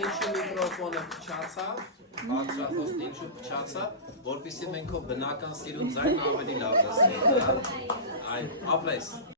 Ինչու միկրոֆոնը փչացավ, բարձրախոսն ինչու փչացավ, որպեսզի մենք քո բնական սիրուն ձայնը ավելի լավ լսենք, այ ապրես։